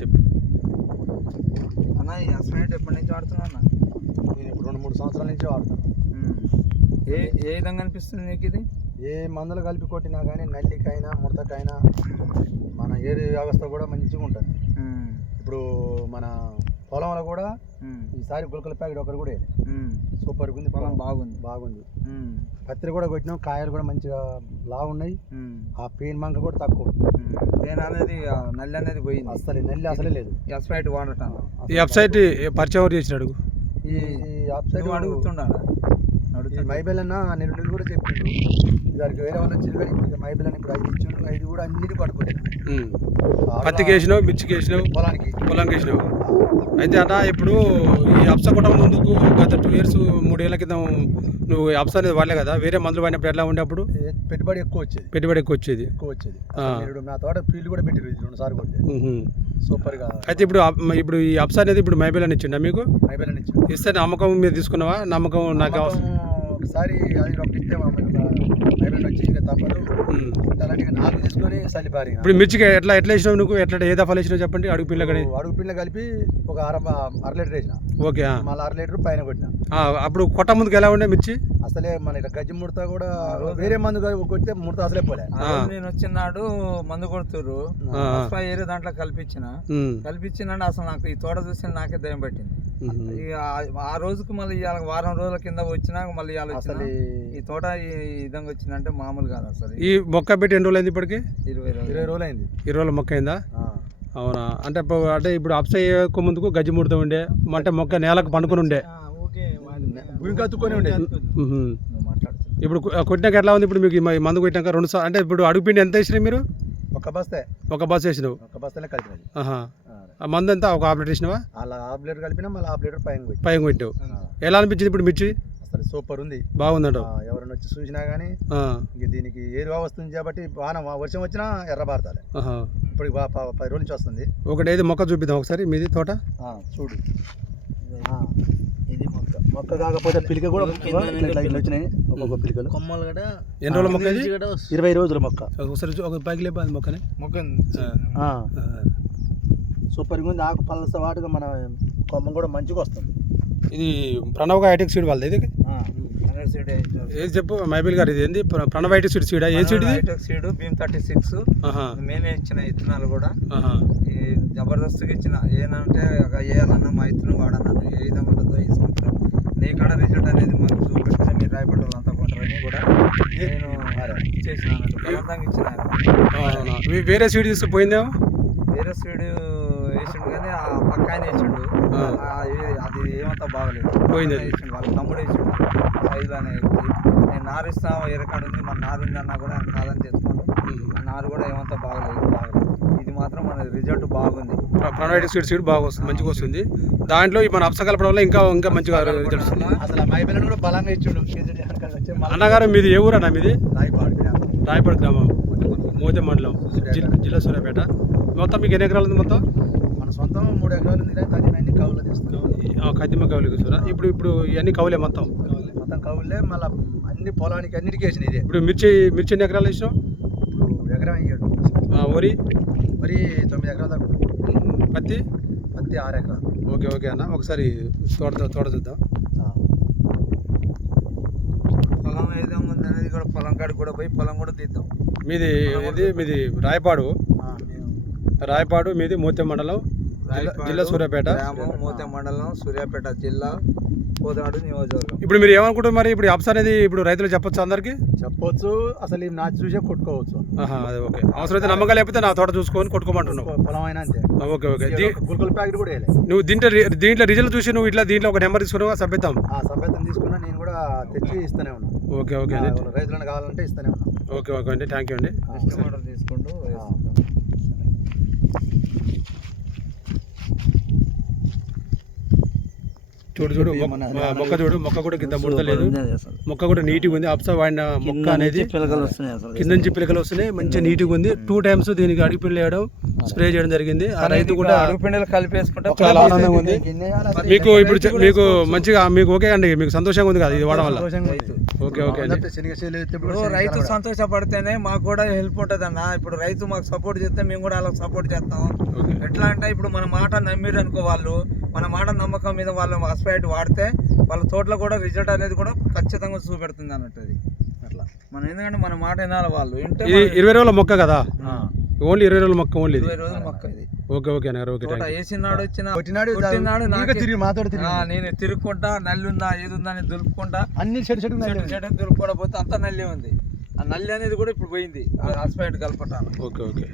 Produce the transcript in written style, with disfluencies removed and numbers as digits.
చెప్పి అన్న ఈ అసలు ఎప్పటి నుంచి వాడుతున్నావు అన్న? నేను ఇప్పుడు 2-3 సంవత్సరాల నుంచి వాడుతాను. ఏ విధంగా అనిపిస్తుంది నీకు ఇది? ఏ మందులు కలిపి కొట్టినా కానీ నల్లికైనా ముడతకైనా మన ఏరు వ్యవస్థ కూడా మంచిగా ఉంటుంది. ఇప్పుడు మన పొలంలో కూడా ఈసారి గులకల ప్యాకెట్ ఒకటి కూడా సూపర్గా ఉంది. పొలం బాగుంది. పత్రి కూడా కొట్టినాం, కాయలు కూడా మంచిగా లావున్నాయి. ఆ పెయిన్ మంక కూడా తక్కువ. పెయిన్ అనేది నల్లి అనేది పోయింది. నల్లి అసలే లేదు. వెబ్సైట్ వాడటం. ఈ వెబ్సైట్ పరిచయం చేసినాడు. ఈ వెబ్సైట్ అడుగుతున్నాడు మైబెల్ అన్న నిరుడు కూడా చెప్పిండు. దానికి వేరే వాళ్ళు చిరుగా ఇప్పుడు మైబెల్ అని ఇప్పుడు 5 ఇచ్చిండు. 5 కూడా అన్నిటి పట్టుకోలేదు. పత్తికి వేసినావు, మిర్చికి వేసినావు, పొలానికి వేసినావు. అయితే అన్న ఇప్పుడు ఈ అప్స కొట్టడం ముందుకు గత 2 years 3 ఏళ్ల క్రితం నువ్వు అప్స అనేది వాడలే కదా, వేరే మందులు వాడినప్పుడు ఎట్లా ఉండేప్పుడు? పెట్టుబడి ఎక్కువ వచ్చేది. నా తోట ఫీల్డ్ కూడా పెట్టారు 2 సార్లు కొట్టే సూపర్గా. అయితే ఇప్పుడు ఈ అప్స అనేది ఇప్పుడు మైబెల్ అని ఇచ్చిండా మీకు? మైబెల్ అని ఇచ్చిండు. ఇస్తే నమ్మకం మీద తీసుకున్నావా? నమ్మకం నాకు ఒకసారి అది ఒకటి ఇస్తే మైబెల్ వచ్చి ఇంకా తప్పదు అలాంటి 4 తీసుకొని చల్లిపారి. ఇప్పుడు మిర్చికి ఎట్లా వేసినావు నువ్వు? ఏ దఫాలు వేసినావు చెప్పండి? అడుగు పిల్ల కలిపి ఒక అర లీటర్ వేసిన. ఓకే. మళ్ళీ 1/2 లీటర్ పైన కొట్టిన. అప్పుడు కొట్ట ముందుకు ఎలా ఉండే మిర్చి? అసలే మన గజ్జి ముడత కూడా వేరే మందు కొడితే ముడత అసలే పోలే. నేను వచ్చినాడు మందు కొడుతురు ఏరే దాంట్లో కల్పించినాడు. అసలు నాకు ఈ తోట చూసి నాకే దయం పట్టింది. ఆ రోజుకి మళ్ళీ ఇవాళ వారం రోజుల కింద వచ్చినాక మళ్ళీ ఇవాళ అసలు ఈ తోట ఈ విధంగా వచ్చిందంటే మామూలు కాదు అసలు. ఈ మొక్క పెట్టి ఎన్ని రోజులు అయింది ఇప్పటికి? 20 రోజులు అయింది. 20 రోజుల మొక్క అయిందా? అవునా? అంటే ఇప్పుడు అప్స ముందుకు గజ్జి ముడత ఉండే, అంటే మొక్క నేలకు పండుకొని ఉండే, కత్తుకొని ఉండే. ఇప్పుడు కొట్టినాక ఎట్లా ఉంది? ఇప్పుడు మీకు మందు కొట్టినాక 2 సార్లు అంటే ఇప్పుడు అడుగు పిండి ఎంత వేసినావు మీరు? ఒక బస్తా వేసినావు. ఒక బస్తానే కలిపినది. ఆ మందు ఎంత? ఒక 1/2 లీటర్ వేసినావా? అలా 1/2 లీటర్ కలిపినా మళ్ళీ 1/2 లీటర్ పైన కొట్టావు. ఎలా అనిపించింది ఇప్పుడు మిర్చి? అసలు సూపర్ ఉంది. బాగుందంట. ఎవరైనా వచ్చి చూసినా కానీ ఇంక దీనికి ఏరువా వస్తుంది కాబట్టి వర్షం వచ్చినా ఎర్రబారతాలి. ఇప్పుడు 10 రోజుల నుంచి వస్తుంది. ఒకటి మొక్క చూపిద్దాం ఒకసారి మీది తోట. చూడు, ఇది మొక్క కాకపోతే పిలిక కూడా వచ్చినాయి. ఒక్కొక్క పిలికలు కొమ్మలు కూడా. ఎన్ని రోజుల మొక్క ఇది? 20 రోజుల మొక్క. ఒకసారి ఒక పైకి లేపాలి మొక్కని. సూపర్గా ఉంది. ఆకు పలస వాటుగా మన కొమ్మ కూడా మంచిగా వస్తుంది. ఇది ప్రణవ్ హైటెక్ సీడ్ వాళ్ళది. ఇది ఏది చెప్పు మైబిల్ గారు? ఇది ఏంది ప్రణవ్ హైటెక్ సీడ్ సీడా? ఏ సీడ్? High tech seed Bheem 36. మేమే ఇచ్చిన ఇత్తనాలు కూడా జబర్దస్త్గా ఇచ్చిన. ఏంటంటే వేయాలన్నా మా ఇత్తనం వాడన్నాను. ఏ విధంగా ఉంటుందో ఈ సంవత్సరం నీకాడ రిజల్ట్ అనేది మాకు చూపెట్టిన మీరు రాయపడ్డ వాళ్ళంతా కొంటారని కూడా నేను చేసిన ఇచ్చిన. వేరే సీడ్ తీసుకుపోయిందేమో? వేరే సీడ్ వేసిండు కానీ ఆ పక్క ఆయన వేసిండు. అది ఏమంతా బాగలేదు. పోయింది వేసిండు, వాళ్ళ తమ్ముడు వేసిండు. సైజులోనే నేను నారు ఇస్తా ఎరకాడు ఉంది, మన నారు ఉంది అన్నా కూడా ఆయన కాదని తెచ్చుకోండు. ఆ నారు కూడా ఏమంతా బాగలేదు. ఇది మాత్రం మన రిజల్ట్ బాగుంది. ప్రణవ్ సీడ్ బాగా వస్తుంది, మంచిగా వస్తుంది. దాంట్లో మన అప్స కలపడం వల్ల ఇంకా మంచిగా రిజల్ట్ వస్తుంది. అసలు మైబెల్ కూడా బలంగా ఇచ్చాడు. అన్నగారు మీది ఏ ఊరన్నా? మీది రాయపాడు గ్రామం, మోతే మండలం, జిల్లా సూర్యాపేట. మొత్తం మీకు ఎన్ని ఎకరాలు ఉంది? మొత్తం మన సొంతం 3 ఎకరాలు ఉంది. అన్ని కౌలు తీసుకున్నాం. కదిమ కౌలు చూసారా? ఇప్పుడు ఇవన్నీ కౌలే మొత్తం కౌలే. మళ్ళీ అన్ని పొలానికి అన్నిటికీ వేసిన. ఇదే ఇప్పుడు మిర్చి ఎన్ని ఎకరాలు వేసినావు? ఇప్పుడు ఎకరం అయ్యాడు. వరి 9 ఎకరాలు దాకా. పత్తి 6 ఎకరాలు. ఓకే అన్న, ఒకసారి తోట చూద్దాం. పొలం ఏ విధంగా ఉంది అనేది కూడా పొలం కాడికి కూడా పోయి పొలం కూడా తీద్దాం. మీది రాయపాడు, మీది మోతే మండలం, జిల్లా సూర్యాపేట గ్రామం, మోతే మండలం, సూర్యాపేట జిల్లా, కోదాడు నియోజకవర్గం. ఇప్పుడు మీరు ఏమనుకుంటారు మరి? ఇప్పుడు అప్స అనేది ఇప్పుడు రైతులు చెప్పొచ్చు, అందరికి చెప్పొచ్చు. అసలు నా చూసే కొట్టుకోవచ్చు. అదే ఓకే. అవసరం అయితే నమ్మకం లేకపోతే నా తోట చూసుకొని కొట్టుకోమంటున్నావు. పొలం అయినా అంతే. ఓకే. గుల్కల ప్యాకెట్ కూడా నువ్వు దీంట్లో రిజల్ట్ చూసి నువ్వు దీంట్లో ఒక నెంబర్ తీసుకున్నావా? సభ్యతం తీసుకున్నా. నేను కూడా తెచ్చి ఇస్తూనే ఉన్నాను. ఓకే రైతులను కావాలంటే ఇస్తూనే ఉన్నాను. ఓకే అండి, థ్యాంక్ యూ అండి. తీసుకుంటూ చూడు మొక్క చూడు, మొక్క కూడా కింద ముడత లేదు. మొక్క కూడా నీట్గా ఉంది. అప్స వాడిన మొక్క అనేది కింద నుంచి పిలకలు వస్తున్నాయి, మంచిగా నీట్గా ఉంది. 2 times దీనికి అడిగి పిల్లలు వేయడం స్ప్రే చేయడం జరిగింది. ఆ రైతు కూడా అడుగు పిండిలు కలిపేసుకుంటే చాలా ఆనందంగా ఉంది. మీకు ఇప్పుడు మీకు మంచిగా మీకు ఓకే అండి, మీకు సంతోషంగా ఉంది కదా ఇది వాడడం వల్ల? ఓకే ఓకే అండి. ఇప్పుడు రైతు సంతోషపడితేనే మాకు కూడా హెల్ప్ ఉంటుంది అన్న. ఇప్పుడు రైతు మాకు సపోర్ట్ చేస్తే మేము కూడా వాళ్ళకి సపోర్ట్ చేస్తాం. ఎట్లా అంటే ఇప్పుడు మన మాట నమ్మిరు అనుకో, వాళ్ళు మన మాట నమ్మకం మీద వాళ్ళు అస్పైట్ వాడితే వాళ్ళ తోటలో కూడా రిజల్ట్ అనేది కూడా ఖచ్చితంగా చూపెడుతుంది అన్నట్టు. అది అట్లా మనం ఎందుకంటే మన మాట వినాలి. వాళ్ళు ఇది 20 రోజుల మొక్క కదా, ఓన్లీ 20 రోజుల మొక్క, ఓన్లీ 20 రోజుల మొక్క ఇది. ఓకే ఓకే అన్నారు. ఓకే తోట వేసినాడు కొట్టినాడు నేను తిరుక్కుంటా, నల్లి ఉందా ఏది ఉందా అని దులుపుకుంటా, అన్ని చెడు దులుపుకోవడం పోతే అంతా నల్లి ఉంది. ఆ నల్లి అనేది కూడా ఇప్పుడు పోయింది అస్పైట్ కలపటాను. Okay okay.